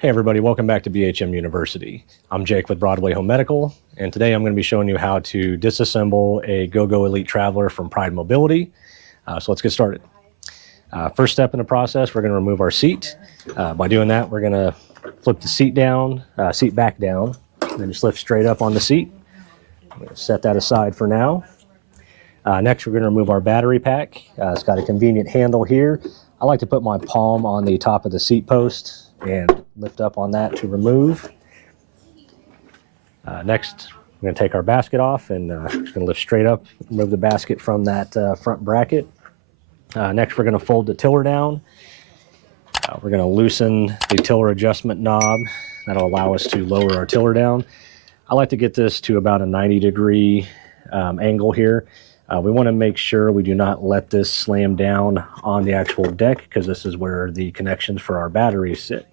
Hey everybody, welcome back to BHM University. I'm Jake with Broadway Home Medical, and today I'm going to be showing you how to disassemble a GoGo Elite Traveler from Pride Mobility. So let's get started. First step in the process, we're going to remove our seat. By doing that, we're going to flip the seat back down, and then just lift straight up on the seat. I'm going to set that aside for now. Next, we're going to remove our battery pack. It's got a convenient handle here. I like to put my palm on the top of the seat post and lift up on that to remove. Next, we're going to take our basket off and just going to lift straight up, remove the basket from that front bracket. Next, we're going to fold the tiller down. We're going to loosen the tiller adjustment knob. That'll allow us to lower our tiller down. I like to get this to about a 90-degree angle here. We want to make sure we do not let this slam down on the actual deck, because this is where the connections for our batteries sit.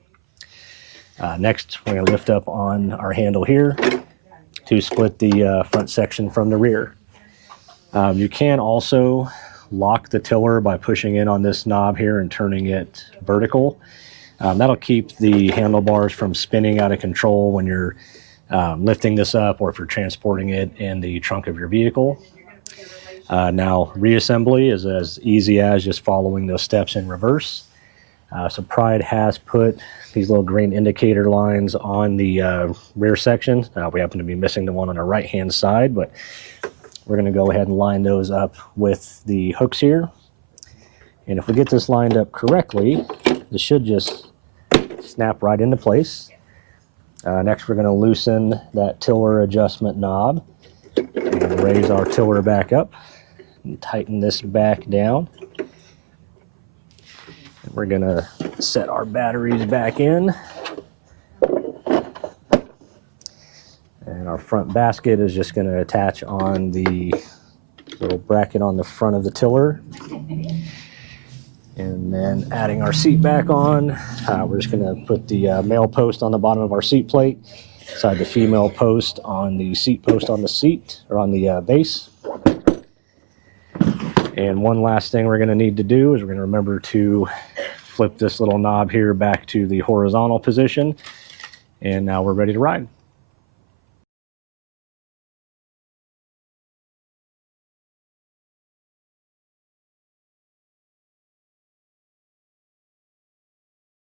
Next, we're going to lift up on our handle here to split the front section from the rear. You can also lock the tiller by pushing in on this knob here and turning it vertical. That'll keep the handlebars from spinning out of control when you're lifting this up, or if you're transporting it in the trunk of your vehicle. Now, reassembly is as easy as just following those steps in reverse. So Pride has put these little green indicator lines on the rear section. We happen to be missing the one on the right-hand side, but we're going to go ahead and line those up with the hooks here. And if we get this lined up correctly, this should just snap right into place. Next, we're going to loosen that tiller adjustment knob and raise our tiller back up and tighten this back down. We're going to set our batteries back in. And our front basket is just going to attach on the little bracket on the front of the tiller. And then adding our seat back on, we're just going to put the male post on the bottom of our seat plate, beside the female post on the seat post on the seat, or on the base. And one last thing we're going to need to do is we're going to remember to flip this little knob here back to the horizontal position. And now we're ready to ride.